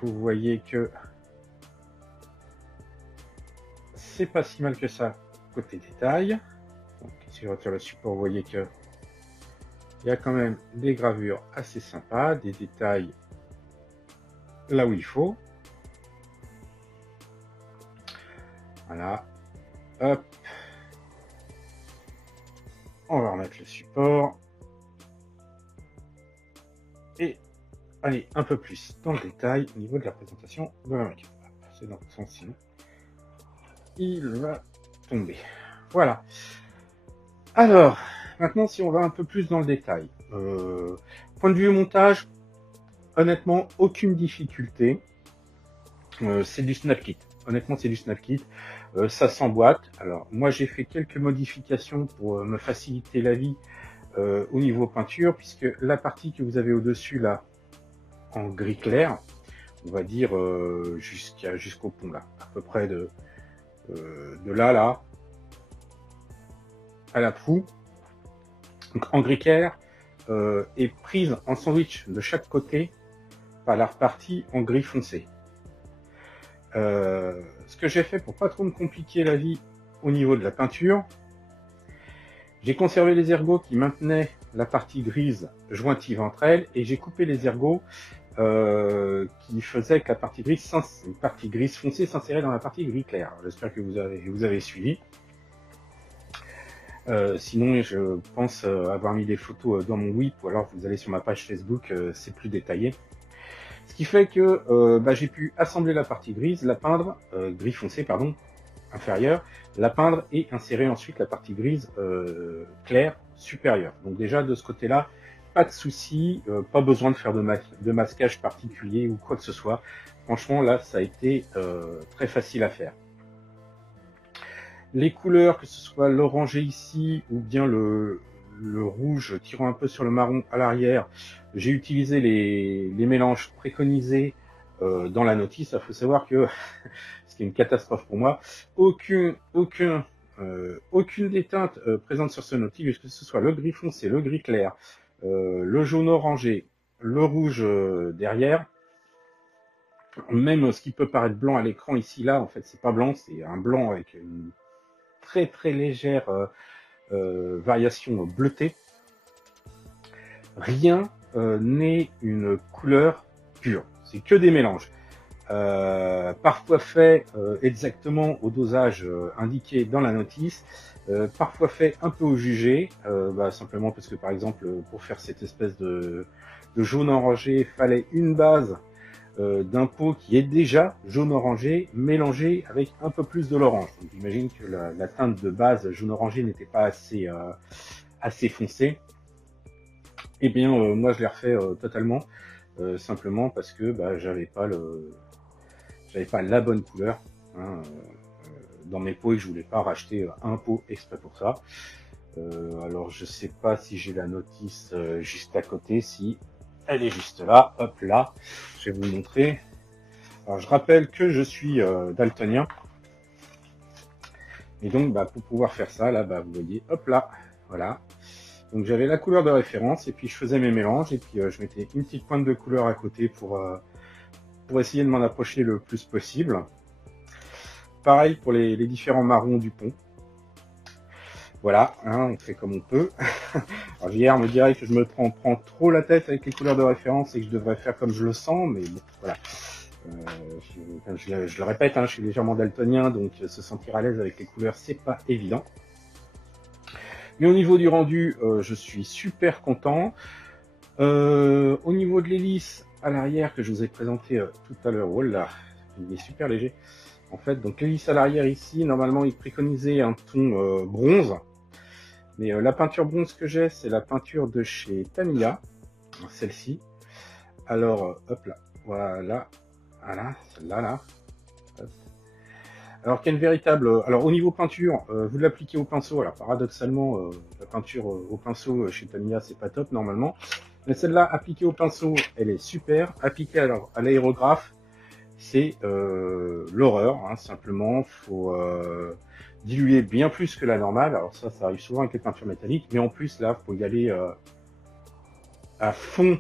Vous voyez que c'est pas si mal que ça côté détail. Donc, si je retire le support, vous voyez que il y a quand même des gravures assez sympas, des détails là où il faut. Voilà. Hop. On va remettre le support. Et aller un peu plus dans le détail au niveau de la présentation de la maquette. C'est dans le sens sinon il va tomber. Voilà. Alors, maintenant si on va un peu plus dans le détail. Point de vue montage, honnêtement, aucune difficulté. C'est du snap kit. Honnêtement, c'est du snap kit. Ça s'emboîte. Alors, moi j'ai fait quelques modifications pour me faciliter la vie au niveau peinture, puisque la partie que vous avez au-dessus là, en gris clair, on va dire jusqu'au pont là, à peu près de là à la proue, donc en gris clair, est prise en sandwich de chaque côté par la partie en gris foncé. Ce que j'ai fait pour pas trop me compliquer la vie au niveau de la peinture, j'ai conservé les ergots qui maintenaient la partie grise jointive entre elles, et j'ai coupé les ergots qui faisaient que la partie grise foncée s'insérait dans la partie gris clair. J'espère que vous avez suivi. Sinon, je pense avoir mis des photos dans mon whip, ou alors vous allez sur ma page Facebook, c'est plus détaillé. Ce qui fait que j'ai pu assembler la partie grise, la peindre, gris foncé pardon, inférieure, la peindre et insérer ensuite la partie grise claire supérieure. Donc déjà de ce côté-là, pas de souci, pas besoin de faire de masquage particulier ou quoi que ce soit. Franchement là, ça a été très facile à faire. Les couleurs, que ce soit l'orangé ici ou bien le rouge tirant un peu sur le marron à l'arrière, j'ai utilisé les mélanges préconisés dans la notice. Il faut savoir que, ce qui est une catastrophe pour moi, aucune des teintes présentes sur ce notice, que ce soit le gris foncé, le gris clair, le jaune orangé, le rouge derrière, même ce qui peut paraître blanc à l'écran ici, là, en fait c'est pas blanc, c'est un blanc avec une très très légère variation bleutée. Rien n'est une couleur pure, c'est que des mélanges. Parfois fait exactement au dosage indiqué dans la notice, parfois fait un peu au jugé, simplement parce que par exemple pour faire cette espèce de jaune orangé, il fallait une base d'un pot qui est déjà jaune orangé mélangé avec un peu plus de l'orange. Donc j'imagine que la teinte de base jaune orangé n'était pas assez foncée. Et bien moi je l'ai refait totalement simplement parce que j'avais pas la bonne couleur dans mes pots et que je voulais pas racheter un pot exprès pour ça. Alors je sais pas si j'ai la notice juste à côté, si elle est juste là, hop là, je vais vous montrer. Alors je rappelle que je suis daltonien, et donc pour pouvoir faire ça, là vous voyez, hop là, voilà. Donc j'avais la couleur de référence, et puis je faisais mes mélanges, et puis je mettais une petite pointe de couleur à côté pour essayer de m'en approcher le plus possible. Pareil pour les différents marrons du pont. Voilà, on fait comme on peut. Alors JR me dirait que je me prends trop la tête avec les couleurs de référence et que je devrais faire comme je le sens, mais bon, voilà. Je le répète, je suis légèrement daltonien, donc se sentir à l'aise avec les couleurs, c'est pas évident. Mais au niveau du rendu, je suis super content. Au niveau de l'hélice à l'arrière que je vous ai présenté tout à l'heure, voilà, il est super léger. En fait, donc l'hélice à l'arrière ici, normalement il préconisait un ton bronze. Mais la peinture bronze que j'ai, c'est la peinture de chez Tamiya, celle-ci. Alors, hop là, voilà, celle-là, là. Hop. Alors qu'il y a une véritable... Alors au niveau peinture, vous l'appliquez au pinceau. Alors paradoxalement, la peinture au pinceau chez Tamiya, c'est pas top normalement. Mais celle-là, appliquée au pinceau, elle est super. Appliquée à l'aérographe, c'est l'horreur. Hein, simplement, faut diluer bien plus que la normale. Alors ça arrive souvent avec les peintures métalliques. Mais en plus, là, faut y aller à fond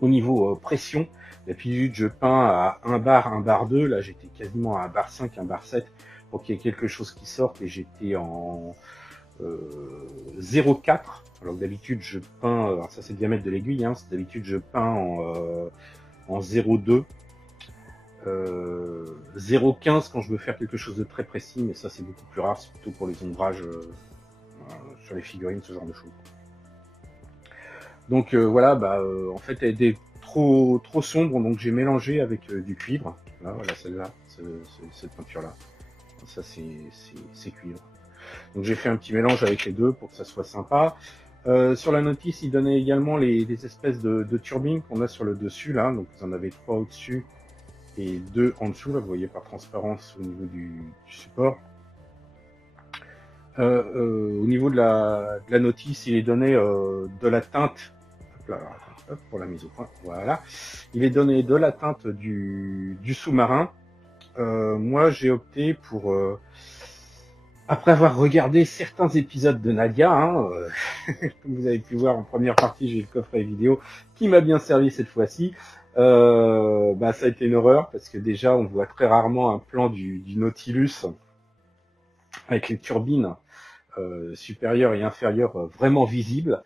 au niveau pression. D'habitude, je peins à 1 bar, 1 bar 2. Là, j'étais quasiment à 1 bar 5, 1 bar 7 pour qu'il y ait quelque chose qui sorte. Et j'étais en 0,4. Alors d'habitude, je peins... Alors ça, c'est le diamètre de l'aiguille. Hein, d'habitude, je peins en 0,2. 0,15 quand je veux faire quelque chose de très précis. Mais ça, c'est beaucoup plus rare, surtout pour les ombrages sur les figurines, ce genre de choses. Donc voilà, en fait, elle était trop sombre, donc j'ai mélangé avec du cuivre. Là, voilà, celle-là, cette peinture-là. Ça, c'est cuivre. Donc j'ai fait un petit mélange avec les deux pour que ça soit sympa. Sur la notice, il donnait également les espèces de turbines qu'on a sur le dessus, là. Donc vous en avez 3 au-dessus et 2 en dessous, là, vous voyez par transparence au niveau du support. Au niveau de la notice, il est donné de la teinte, hop là, hop, pour la mise au point, voilà, il est donné de la teinte du sous-marin. Moi j'ai opté pour, après avoir regardé certains épisodes de Nadia, hein, comme vous avez pu voir en première partie, j'ai le coffret vidéo qui m'a bien servi cette fois-ci. Ça a été une horreur parce que déjà on voit très rarement un plan du Nautilus avec les turbines supérieures et inférieures vraiment visibles.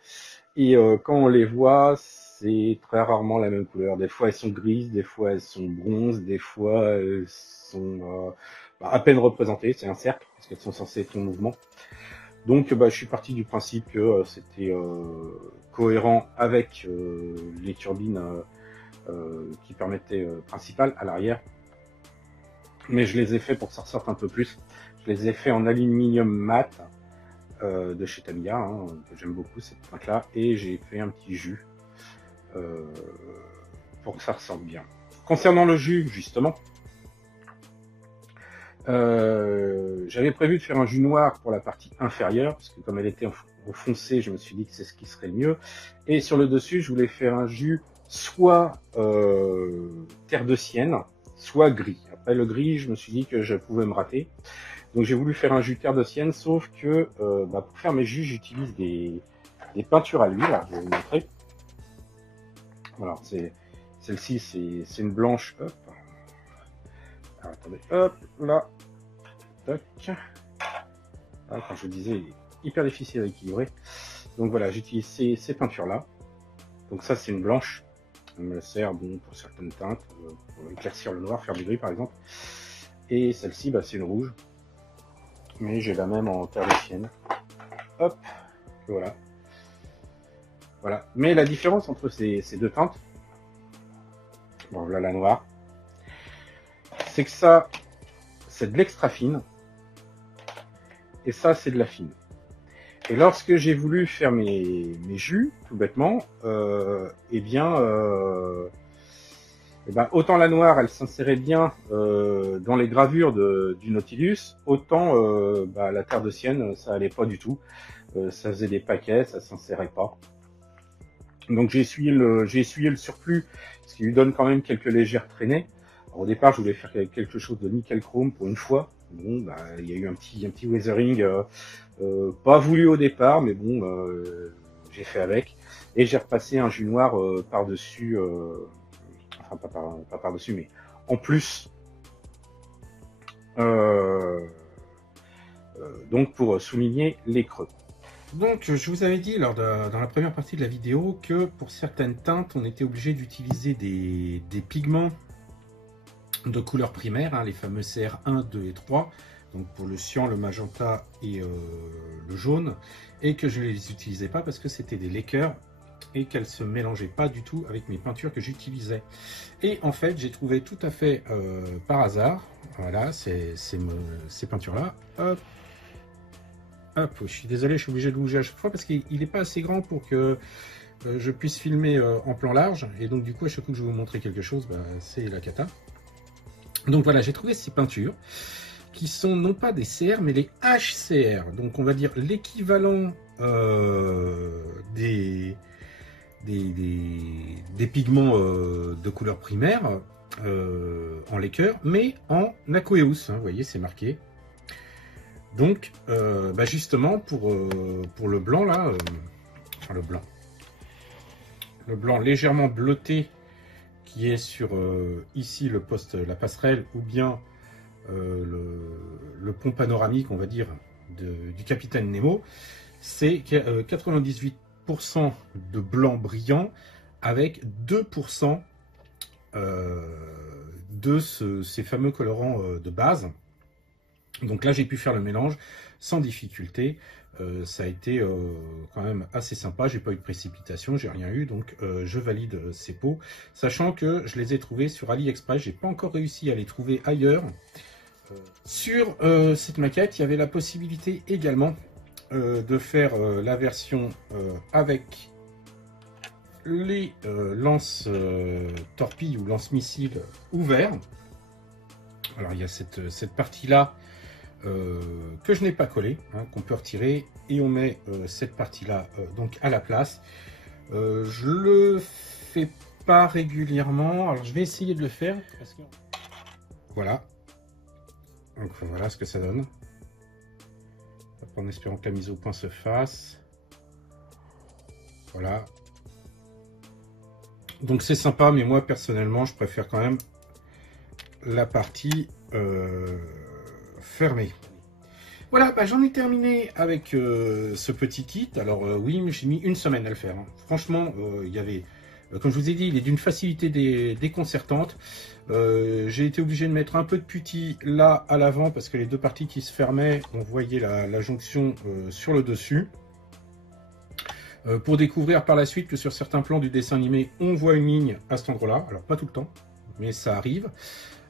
Et quand on les voit, c'est très rarement la même couleur. Des fois elles sont grises, des fois elles sont bronzes, des fois elles sont à peine représentées. C'est un cercle parce qu'elles sont censées être en mouvement. Donc je suis parti du principe que c'était cohérent avec les turbines qui permettaient principales à l'arrière. Mais je les ai fait pour que ça ressorte un peu plus. Je les ai fait en aluminium mat de chez Tamiya, hein, que j'aime beaucoup cette teinte là, et j'ai fait un petit jus pour que ça ressorte bien. Concernant le jus, justement, j'avais prévu de faire un jus noir pour la partie inférieure, parce que comme elle était au foncé, je me suis dit que c'est ce qui serait le mieux. Et sur le dessus, je voulais faire un jus soit terre de sienne, soit gris. Après le gris, je me suis dit que je pouvais me rater. Donc j'ai voulu faire un jus terre de sienne, sauf que pour faire mes jus, j'utilise des peintures à l'huile. Je vais vous montrer. Voilà, celle-ci, c'est une blanche. Hop. Alors, attendez, hop, là. Toc. Ah, comme je vous disais, il est hyper difficile à équilibrer. Donc voilà, j'utilise ces peintures-là. Donc ça, c'est une blanche. Elle me sert pour certaines teintes, pour éclaircir le noir, faire du gris par exemple. Et celle-ci, c'est une rouge. Mais j'ai la même en terre de sienne. Hop, voilà. Voilà. Mais la différence entre ces deux teintes, bon, voilà la noire, c'est que ça, c'est de l'extra fine, et ça, c'est de la fine. Et lorsque j'ai voulu faire mes jus, tout bêtement, autant la noire, elle s'insérait bien dans les gravures du Nautilus, autant la terre de sienne, ça allait pas du tout. Ça faisait des paquets, ça s'insérait pas. Donc j'ai essuyé le surplus, ce qui lui donne quand même quelques légères traînées. Alors, au départ, je voulais faire quelque chose de nickel chrome pour une fois. Bon, il y a eu un petit weathering, pas voulu au départ, mais bon, j'ai fait avec. Et j'ai repassé un jus noir par-dessus, enfin pas par-dessus, mais en plus. Donc pour souligner les creux. Donc je vous avais dit dans la première partie de la vidéo que pour certaines teintes on était obligé d'utiliser des pigments de couleur primaire, hein, les fameux CR1, 2 et 3, donc pour le cyan, le magenta et le jaune, et que je ne les utilisais pas parce que c'était des liqueurs et qu'elles ne se mélangeaient pas du tout avec mes peintures que j'utilisais. Et en fait j'ai trouvé tout à fait par hasard, voilà, ces peintures-là, hop. Hop, je suis désolé, je suis obligé de bouger à chaque fois parce qu'il n'est pas assez grand pour que je puisse filmer en plan large. Et donc du coup, à chaque fois que je vais vous montrer quelque chose, bah, c'est la cata. Donc voilà, j'ai trouvé ces peintures qui sont non pas des CR, mais les HCR. Donc on va dire l'équivalent des pigments de couleur primaire en Laker, mais en aqueous. Hein, vous voyez, c'est marqué. Donc, bah justement, pour le blanc, là, enfin le blanc légèrement bleuté qui est sur ici le poste, la passerelle, ou bien le pont panoramique, on va dire, du capitaine Nemo, c'est 98% de blanc brillant avec 2% de ces fameux colorants de base. Donc là, j'ai pu faire le mélange sans difficulté. Ça a été quand même assez sympa. J'ai pas eu de précipitation, j'ai rien eu, donc je valide ces pots. Sachant que je les ai trouvés sur AliExpress, j'ai pas encore réussi à les trouver ailleurs. Sur cette maquette, il y avait la possibilité également de faire la version avec les lance-torpilles ou lance-missiles ouverts. Alors il y a cette partie-là que je n'ai pas collé, hein, qu'on peut retirer, et on met cette partie-là donc à la place. Je le fais pas régulièrement, alors je vais essayer de le faire. Parce que... Voilà. Donc voilà ce que ça donne. En espérant que la mise au point se fasse. Voilà. Donc c'est sympa, mais moi personnellement je préfère quand même la partie fermée. Voilà, bah, j'en ai terminé avec ce petit kit. Alors oui, j'ai mis une semaine à le faire. Hein. Franchement, il y avait, comme je vous ai dit, il est d'une facilité déconcertante. J'ai été obligé de mettre un peu de putty là à l'avant parce que les deux parties qui se fermaient, on voyait la jonction sur le dessus. Pour découvrir par la suite que sur certains plans du dessin animé, on voit une ligne à cet endroit-là. Alors pas tout le temps, mais ça arrive.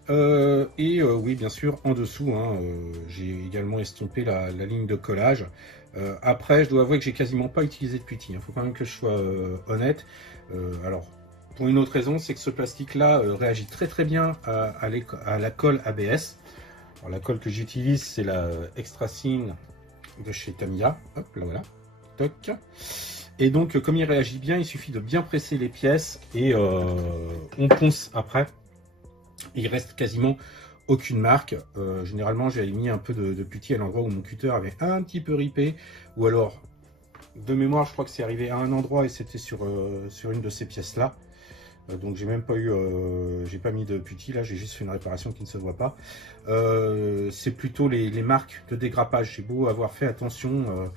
Oui, bien sûr, en dessous, hein, j'ai également estompé la ligne de collage. Après, je dois avouer que j'ai quasiment pas utilisé de putty. Il faut quand même que je sois honnête. Alors, pour une autre raison, c'est que ce plastique-là réagit très très bien à la colle ABS. Alors, la colle que j'utilise, c'est la Extra Thin de chez Tamiya. Hop, là voilà. Toc. Et donc, comme il réagit bien, il suffit de bien presser les pièces et on ponce après. Il reste quasiment aucune marque. Généralement, j'avais mis un peu de putty à l'endroit où mon cutter avait un petit peu ripé. Ou alors, de mémoire, je crois que c'est arrivé à un endroit et c'était sur une de ces pièces-là. Donc, j'ai même pas eu, j'ai pas mis de putty là, j'ai juste fait une réparation qui ne se voit pas. C'est plutôt les marques de dégrappage. J'ai beau avoir fait attention,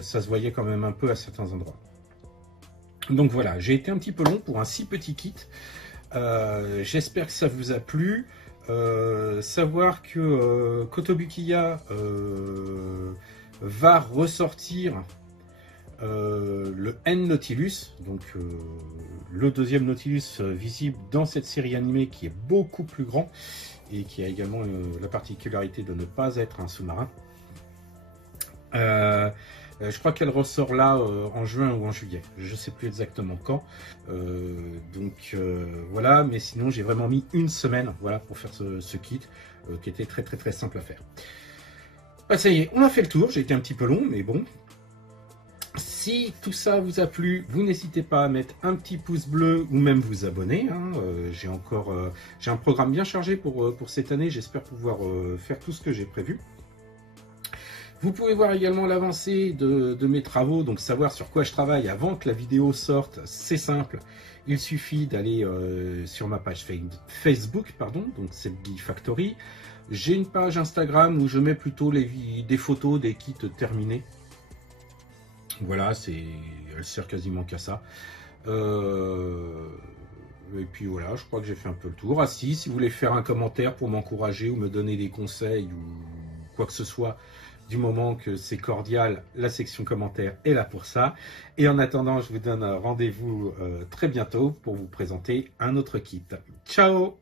ça se voyait quand même un peu à certains endroits. Donc voilà, j'ai été un petit peu long pour un si petit kit. J'espère que ça vous a plu. Savoir que Kotobukiya va ressortir le N Nautilus, donc le deuxième Nautilus visible dans cette série animée qui est beaucoup plus grand et qui a également la particularité de ne pas être un sous-marin. Je crois qu'elle ressort là en juin ou en juillet, je ne sais plus exactement quand. Voilà, mais sinon j'ai vraiment mis une semaine, voilà, pour faire ce kit qui était très très très simple à faire. Bah, ça y est, on a fait le tour, j'ai été un petit peu long, mais bon. Si tout ça vous a plu, vous n'hésitez pas à mettre un petit pouce bleu ou même vous abonner. Hein. J'ai un programme bien chargé pour cette année, j'espère pouvoir faire tout ce que j'ai prévu. Vous pouvez voir également l'avancée de mes travaux, donc savoir sur quoi je travaille avant que la vidéo sorte, c'est simple. Il suffit d'aller sur ma page Facebook, pardon, donc c'est Geek Factory. J'ai une page Instagram où je mets plutôt des photos des kits terminés. Voilà, elle sert quasiment qu'à ça. Et puis voilà, je crois que j'ai fait un peu le tour. Ah si vous voulez faire un commentaire pour m'encourager ou me donner des conseils ou quoi que ce soit, du moment que c'est cordial, la section commentaires est là pour ça. Et en attendant, je vous donne rendez-vous très bientôt pour vous présenter un autre kit. Ciao!